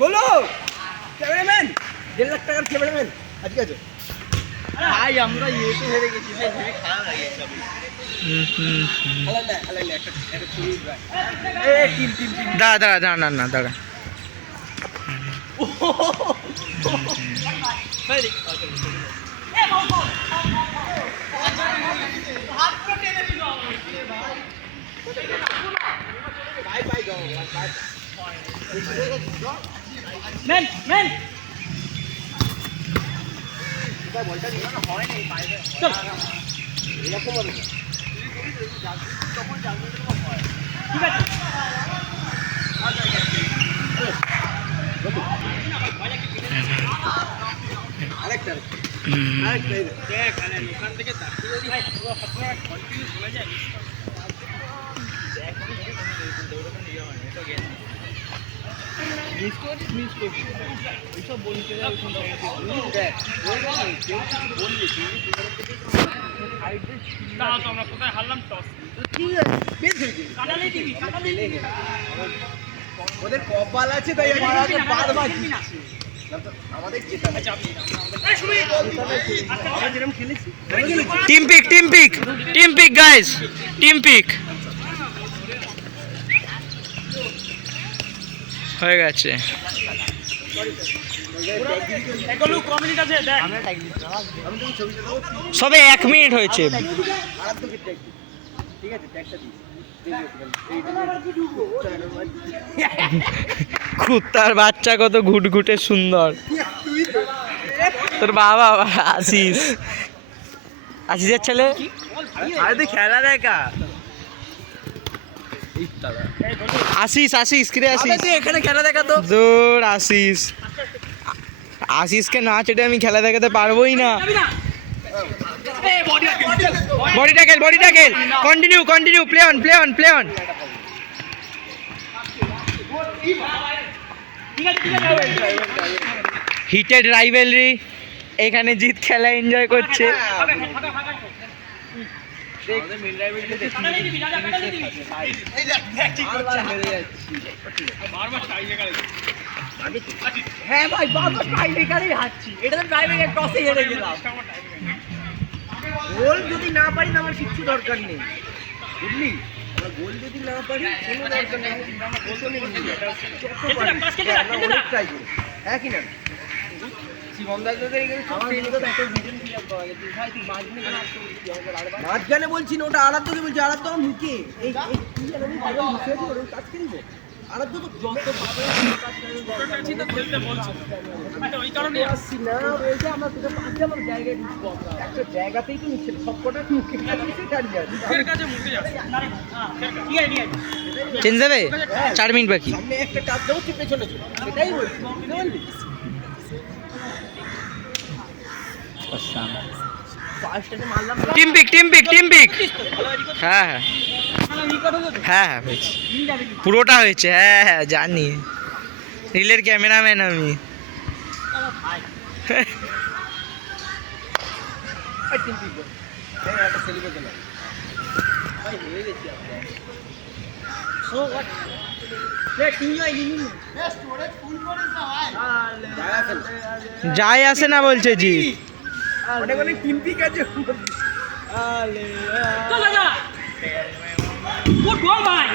বলো ক্যামেরাম্যান 1.5 লাখ টাকার ক্যামেরাম্যান আজকে আছে ভাই আমরা ইউটিউব হেরে গেছি রে হেরে খারাপ লাগে সব আলাদা একটা ছবি এই টিম দাঁড়া না দাঁড়া ভাই এ বাবা হাত করে টেনে দিল ভাই যাও মেন বলটা দিল না হয় না বাইরে চল এরকম হবে তখন জানবে তখন হয় ঠিক আছে আরেকটা দেখ মানে ওখান থেকে তাকিয়ে যদি ভাই পুরো হাতটা কন্টিনিউ চলে যায় দেখ দৌড়ানো নিয়ে হয় এটা গেল মিস করছি এইসব বলতে যায় ওখান থেকে দেখ বললি না তো আমরা কোথায় হারলাম টস ঠিক আছে বেশ হয়েছে কাটালেই দিবি কাটালেই ওদের কপাল আছে তাই আমাদের বারবার জিতছে আমাদের জেতা যাবে আমরা যেরকম খেলেছি team pick guys team pick হয়ে গেছে সবে 1 মিনিট হয়েছে ঠিক আছে ট্যাগটা দিই কুত্তার বাচ্চা কত ঘুটঘুটে সুন্দর তোর বাবা আশিসের ছেলে আরে তুই খেলা দেখা আশিস কিরে আশিস তুই এখানে খেলা দেখা তো জোর আশিসকে না চেটে আমি খেলা দেখাতে পারবোই না body tackle continue play on heated rivalry এখানে জিত খেলা এনজয় করছে হ্যাঁ ভাই বারবার টাইব্রেকারেই হারছি এটা তো টাইব্রেকার টসে হেরে গেলাম গোল যদি না পারি না আমার কিচ্ছু দরকার নেই বুঝলি আমরা গোল যদি না পারি কোনো দরকার নেই আমরা গোল তো নেই ট্রাই করি হ্যাঁ কি না মাঝখানে বলছি না ওটা আরাধ্যকে বলছি আরাধ্য মুখে এই কাজ করিব আরাধ্য তো যত আসছি না বলছে আমরা তোকে পাঁচটা আমার জায়গায় ঢুকবো একটা জায়গাতেই তো নিচ্ছে সবকটা মুখে চেঞ্জ যাবে 4 মিনিট বাকি সামনে একটা কাজ দেবো তুই পেছনে চল এটাই বলছি টিম পিক হ্যাঁ পুরোটা হয়েছে হ্যাঁ জানি রিলের ক্যামেরাম্যান আমি যাই আসে না বলছে জি অনেক টিম পিক আছে চল যা গুড বল ভাই